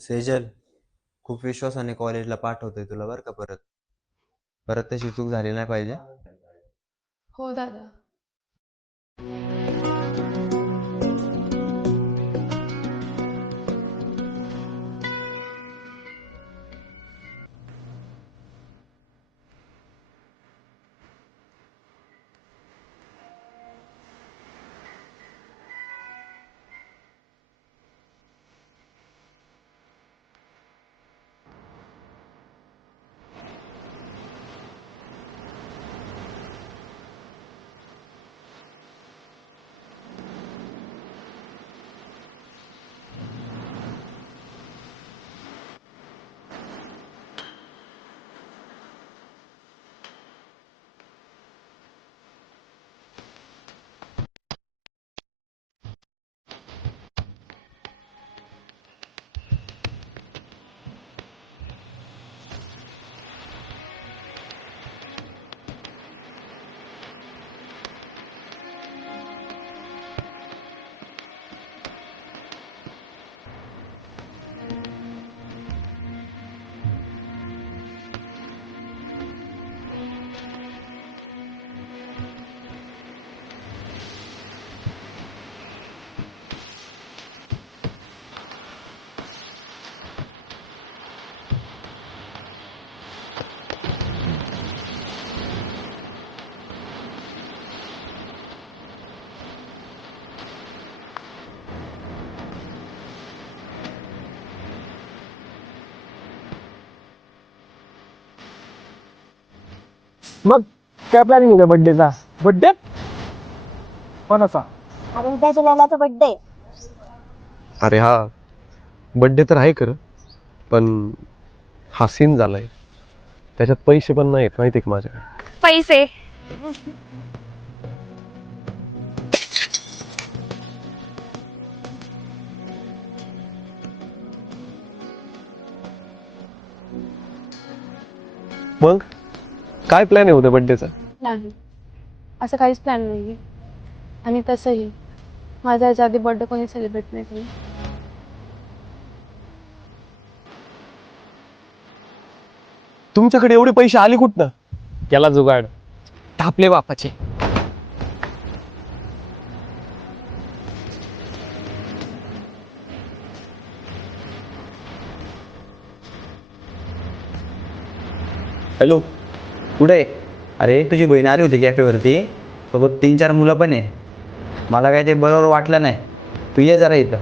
सेजल, खूप विश्वासाने कॉलेजला पाठवतोय तुला बरं का. परत परत तशी चूक झाली नाही पाहिजे. हो दादा. मग काय प्लॅनिंग होता बर्थडेचा? बर्थडे कोणाचा? अरे उद्या जुलैलाचा बर्थडे. अरे हा बड्डे तर आहे खरं, पण हा सीन झालाय, त्याच्यात पैसे पण नाहीत माहिती का माझ्याकडे. पैसे मग काय प्लॅन आहे उद्या बड्डेचा? नाही, असं काहीच प्लॅन नाही. आणि तसंही माझा याच्या आधी बर्थडे कोणी सेलिब्रेट नाही केली. तुमच्याकडे एवढे पैसे आले कुठनं? केला जुगाड, टापले बापाचे. हॅलो, कुठे आहे? अरे तुझी बहीण आली होती कॅफेवरती, सोबत 3-4 मुलं पण आहे. मला काय ते बरोबर वाटलं नाही. तू ये जरा इथं.